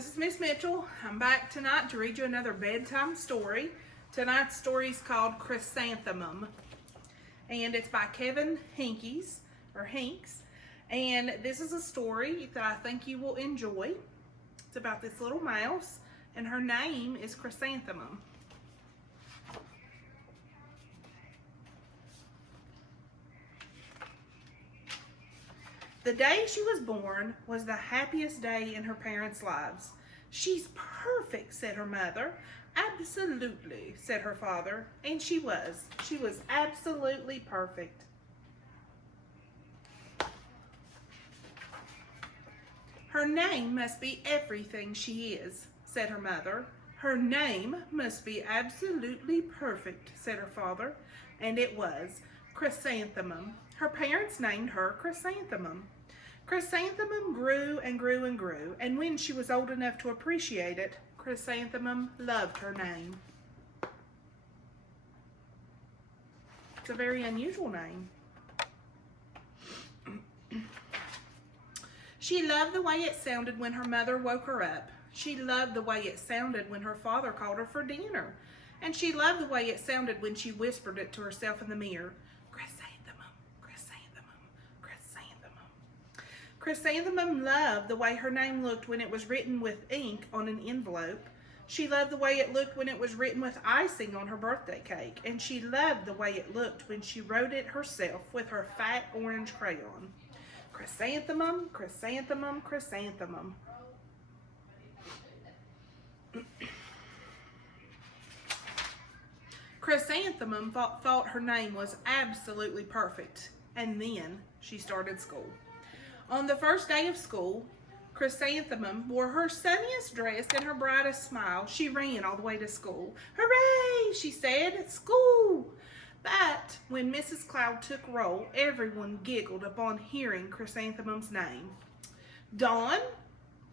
this is Miss Mitchell. I'm back tonight to read you another bedtime story. Tonight's story is called Chrysanthemum, and it's by Kevin Hinks. And this is a story that I think you will enjoy. It's about this little mouse, and her name is Chrysanthemum. The day she was born was the happiest day in her parents' lives. "She's perfect," said her mother. "Absolutely," said her father. And she was. She was absolutely perfect. "Her name must be everything she is," said her mother. "Her name must be absolutely perfect," said her father. And it was. Chrysanthemum. Her parents named her Chrysanthemum. Chrysanthemum grew and grew and grew, and when she was old enough to appreciate it, Chrysanthemum loved her name. It's a very unusual name. She loved the way it sounded when her mother woke her up. She loved the way it sounded when her father called her for dinner. And she loved the way it sounded when she whispered it to herself in the mirror. Chrysanthemum, chrysanthemum, chrysanthemum. Chrysanthemum loved the way her name looked when it was written with ink on an envelope. She loved the way it looked when it was written with icing on her birthday cake. And she loved the way it looked when she wrote it herself with her fat orange crayon. Chrysanthemum, chrysanthemum, chrysanthemum. Chrysanthemum thought her name was absolutely perfect, and then she started school. On the first day of school, Chrysanthemum wore her sunniest dress and her brightest smile. She ran all the way to school. "Hooray!" she said, "school!" But when Mrs. Cloud took roll, everyone giggled upon hearing Chrysanthemum's name. Dawn,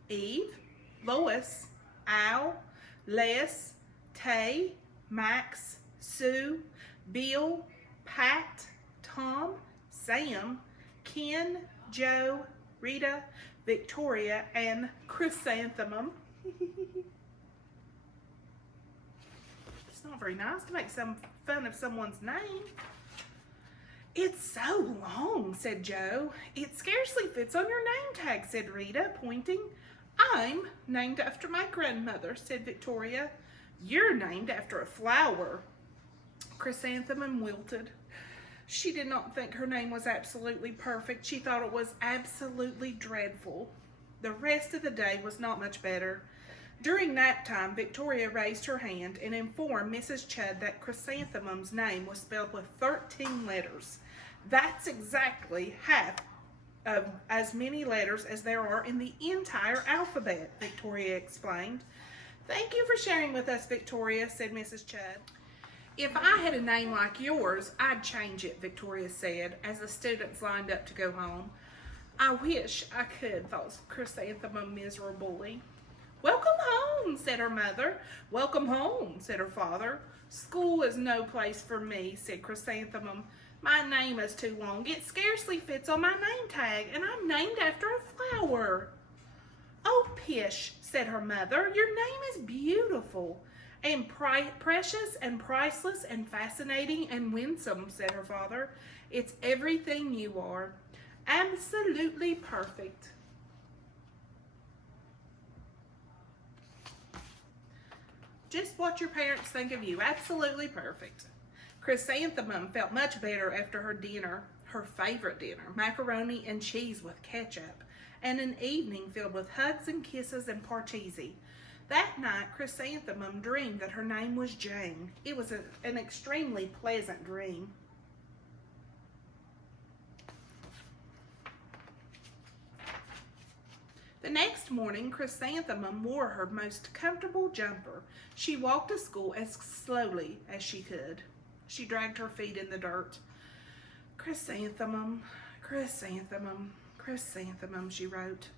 Eve, Lois, Al, Les, Tay, Max, Sue, Bill, Pat, Tom, Sam, Ken, Joe, Rita, Victoria, and Chrysanthemum. It's not very nice to make some fun of someone's name. "It's so long," said Joe. "It scarcely fits on your name tag," said Rita, pointing. "I'm named after my grandmother," said Victoria. "You're named after a flower." Chrysanthemum wilted. She did not think her name was absolutely perfect. She thought it was absolutely dreadful. The rest of the day was not much better. During nap time, Victoria raised her hand and informed Mrs. Chudd that Chrysanthemum's name was spelled with 13 letters. "That's exactly half of as many letters as there are in the entire alphabet," Victoria explained. "Thank you for sharing with us, Victoria," said Mrs. Chudd. "If I had a name like yours, I'd change it," Victoria said, as the students lined up to go home. "I wish I could," thought Chrysanthemum miserably. "Welcome home," said her mother. "Welcome home," said her father. "School is no place for me," said Chrysanthemum. "My name is too long. It scarcely fits on my name tag, and I'm named after a flower." "Oh, pish," said her mother. "Your name is beautiful, and precious and priceless and fascinating and winsome," said her father. "It's everything you are. Absolutely perfect." Just what your parents think of you. Absolutely perfect. Chrysanthemum felt much better after her dinner, her favorite dinner, macaroni and cheese with ketchup, and an evening filled with hugs and kisses and parcheesi. That night, Chrysanthemum dreamed that her name was Jane. It was an extremely pleasant dream. The next morning, Chrysanthemum wore her most comfortable jumper. She walked to school as slowly as she could. She dragged her feet in the dirt. "Chrysanthemum, chrysanthemum, chrysanthemum," she wrote.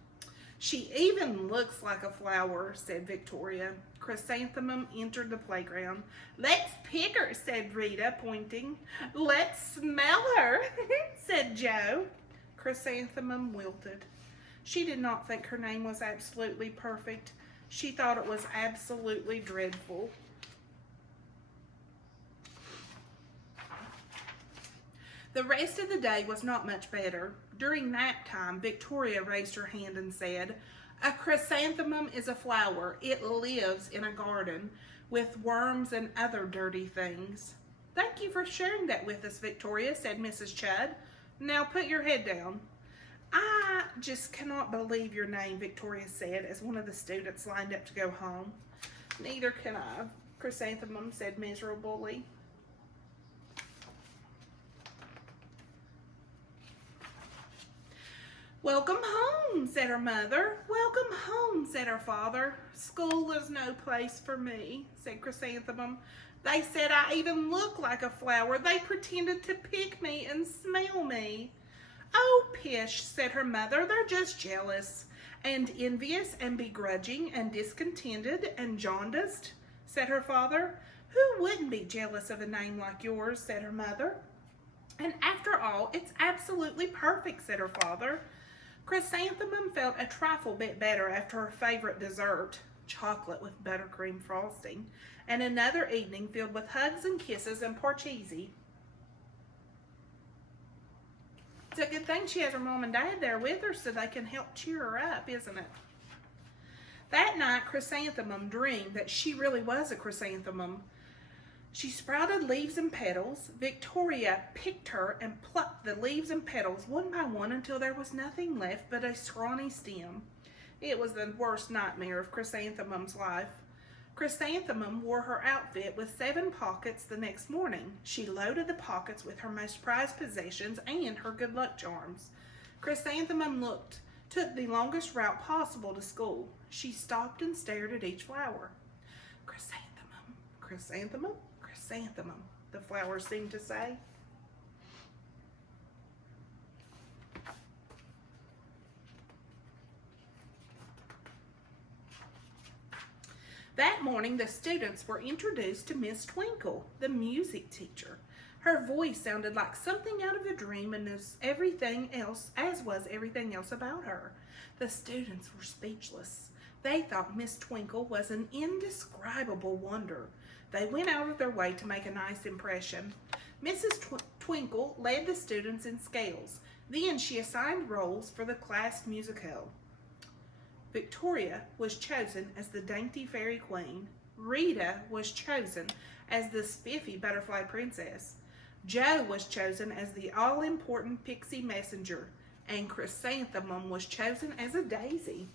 "She even looks like a flower," said Victoria. Chrysanthemum entered the playground. "Let's pick her," said Rita, pointing. "Let's smell her," said Joe. Chrysanthemum wilted. She did not think her name was absolutely perfect. She thought it was absolutely dreadful. The rest of the day was not much better. During nap time, Victoria raised her hand and said, "A chrysanthemum is a flower. It lives in a garden with worms and other dirty things." "Thank you for sharing that with us, Victoria," said Mrs. Chudd. "Now put your head down." "I just cannot believe your name," Victoria said as one of the students lined up to go home. "Neither can I," Chrysanthemum said miserably. "Welcome home," said her mother. "Welcome home," said her father. "School is no place for me," said Chrysanthemum. "They said I even look like a flower. They pretended to pick me and smell me." "Oh, pish," said her mother. "They're just jealous and envious and begrudging and discontented and jaundiced," said her father. "Who wouldn't be jealous of a name like yours?" said her mother. "And after all, it's absolutely perfect," said her father. Chrysanthemum felt a trifle bit better after her favorite dessert, chocolate with buttercream frosting, and another evening filled with hugs and kisses and parcheesi. It's a good thing she has her mom and dad there with her so they can help cheer her up, isn't it? That night, Chrysanthemum dreamed that she really was a chrysanthemum. She sprouted leaves and petals. Victoria picked her and plucked the leaves and petals one by one until there was nothing left but a scrawny stem. It was the worst nightmare of Chrysanthemum's life. Chrysanthemum wore her outfit with 7 pockets the next morning. She loaded the pockets with her most prized possessions and her good luck charms. Chrysanthemum took the longest route possible to school. She stopped and stared at each flower. "Chrysanthemum, chrysanthemum, chrysanthemum," the flowers seemed to say. That morning, the students were introduced to Miss Twinkle, the music teacher. Her voice sounded like something out of a dream, and as was everything else about her. The students were speechless. They thought Miss Twinkle was an indescribable wonder. They went out of their way to make a nice impression. Mrs. Twinkle led the students in scales. Then she assigned roles for the class musicale. Victoria was chosen as the dainty fairy queen. Rita was chosen as the spiffy butterfly princess. Jo was chosen as the all-important pixie messenger. And Chrysanthemum was chosen as a daisy.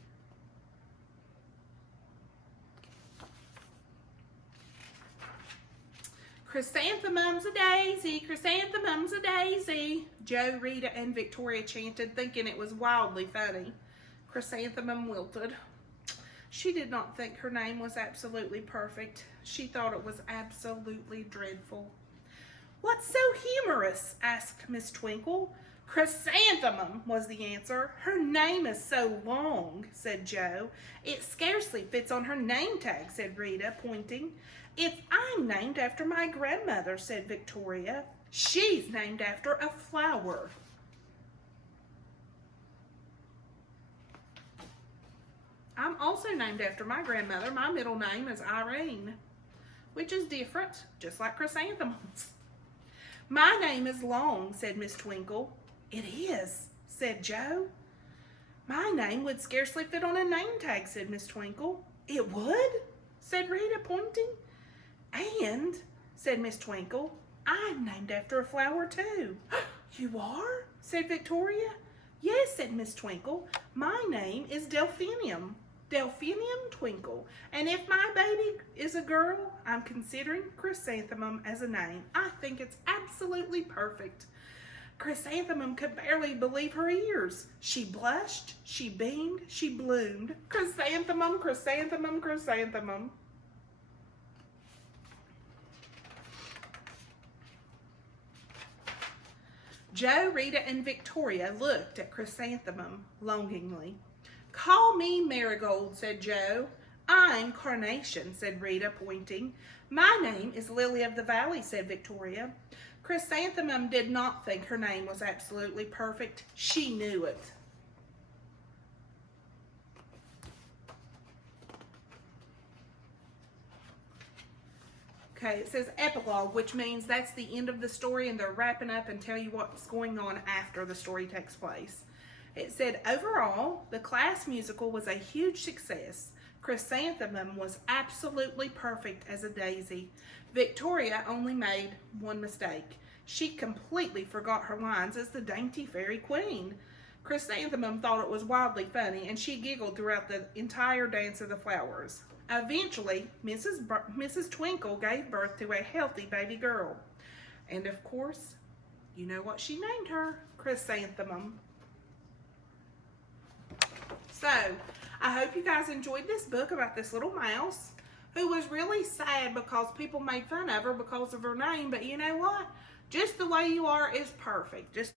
"Chrysanthemum's a daisy, chrysanthemum's a daisy," Jo, Rita, and Victoria chanted, thinking it was wildly funny. Chrysanthemum wilted. She did not think her name was absolutely perfect. She thought it was absolutely dreadful. "What's so humorous?" asked Miss Twinkle. "Chrysanthemum," was the answer. "Her name is so long," said Jo. "It scarcely fits on her name tag," said Rita, pointing. I'm named after my grandmother," said Victoria. "She's named after a flower." "I'm also named after my grandmother. My middle name is Irene," which is different, just like Chrysanthemum's. "My name is Long," said Miss Twinkle. "It is," said Jo. "My name would scarcely fit on a name tag," said Miss Twinkle. "It would?" said Rita, pointing. "And," said Miss Twinkle, "I'm named after a flower too." "You are?" said Victoria. "Yes," said Miss Twinkle. "My name is Delphinium. Delphinium Twinkle. And if my baby is a girl, I'm considering Chrysanthemum as a name. I think it's absolutely perfect." Chrysanthemum could barely believe her ears. She blushed, she beamed, she bloomed. Chrysanthemum, chrysanthemum, chrysanthemum. Jo, Rita, and Victoria looked at Chrysanthemum longingly. "Call me Marigold," said Jo. "I'm Carnation," said Rita, pointing. "My name is Lily of the Valley," said Victoria. Chrysanthemum did not think her name was absolutely perfect. She knew it. Okay, it says epilogue, which means that's the end of the story and they're wrapping up and tell you what's going on after the story takes place. It said, overall, the class musical was a huge success. Chrysanthemum was absolutely perfect as a daisy. Victoria only made one mistake. She completely forgot her lines as the dainty fairy queen. Chrysanthemum thought it was wildly funny, and she giggled throughout the entire Dance of the Flowers. Eventually, Mrs. Twinkle gave birth to a healthy baby girl. And of course, you know what she named her? Chrysanthemum. So, I hope you guys enjoyed this book about this little mouse who was really sad because people made fun of her because of her name. But you know what? Just the way you are is perfect. Just